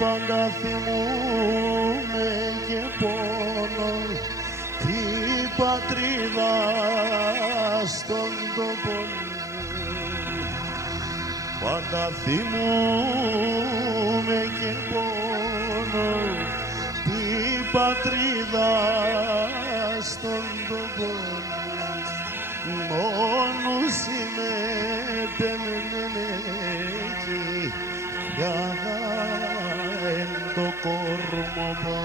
πάντα θυμούμαι και πόνο την πατρίδα στον τόπο μου. Πάντα θυμούμαι και πόνο την πατρίδα στον τόπο μου. Μόνος είμαι πεμενέκη για εν το κόρμο μου.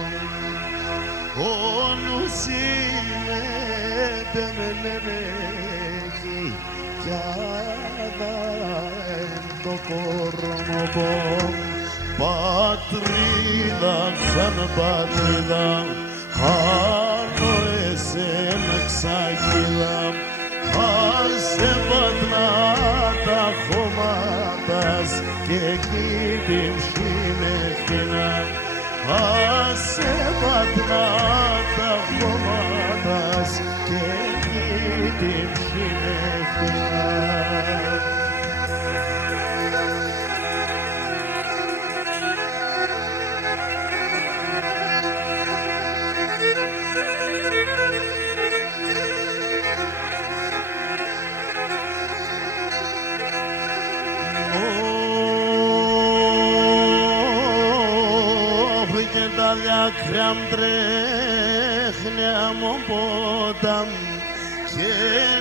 Μόνος είμαι πεμενέκη για εν το κόρμο μου. Πατρίδα σαν πατρίδα, άλλο εσένα ξαγίδα, άσε πατρά τα χωμάτας και εκεί την ψήνευτηνα. Άσε πατρά τα χωμάτας και εκεί την ψήνευτηνα. Τα δάκρυα μ' τρέχνει από ποτάμ και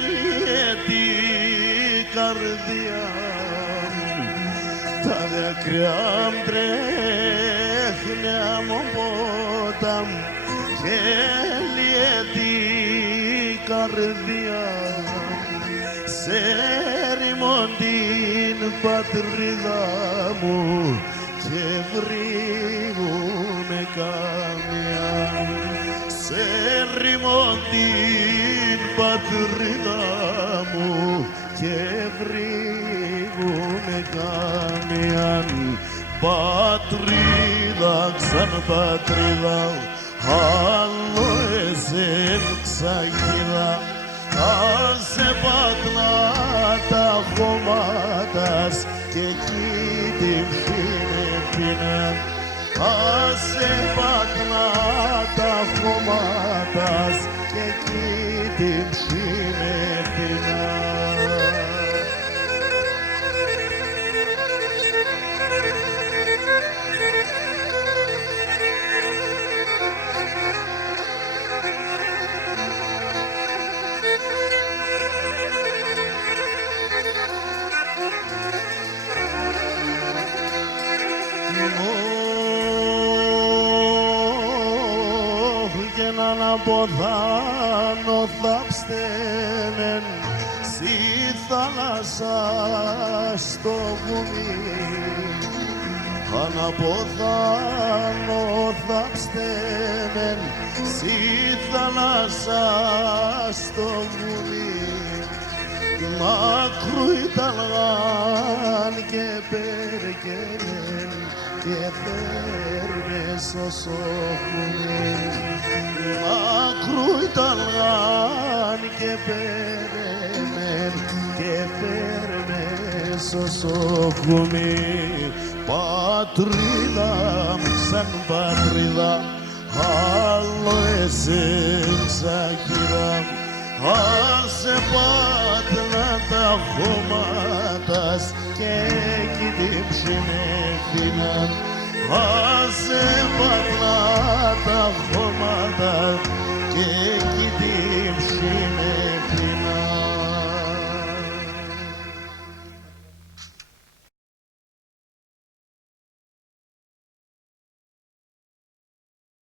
λιέται η καρδιά μου. Τα δάκρυα μ' τρέχνει από ποτάμ και λιέται η καρδιά μου. Σε ρημώ την πατρίδα μου και βρήγουνε καμιά. Σε ρημώ την πατρίδα μου και βρήγουνε καμιά. Πατρίδα σαν πατρίδα, άλλο εσέν ξαγίδα, άσε πατρά τα χωμάτας και εκεί την ψήνευτηνα. Άσε πατρά τα χωμάτας και εκεί την ψήνευτηνα. Αποδάνω θα ψτένεν στη θάλασσα στο βουνί. Αν αποδάνω θα ψτένεν στη θάλασσα στο βουνί. Μακρού ήταν και πέρκεν και φέρνες όσο βουνί. Μακρού ήταν και πέρνεν και φέρνες όσο βουνί. Πατρίδα μου σαν πατρίδα, άλλο εσέν ξαγίδα, άσε πατρά τα χωμάτας και εκεί την ψήνευτηνα. Άσε πατρά τα